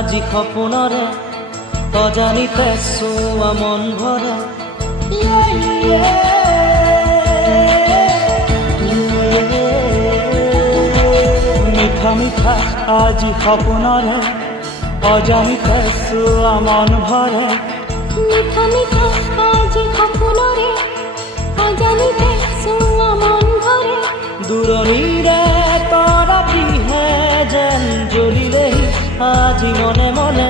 আজি সপোনৰে অজানিতে চোৱা মন ভৰে মিঠা মিঠা আজি সপোনৰে অজানিতে চোৱা মন ভৰে মিঠা মিঠা আজি সপোনৰে অজানিতে চোৱা মন ভৰে দূৰণিৰে তৰা পিহে যেন জ্বলিলেহি আজি মনে মনে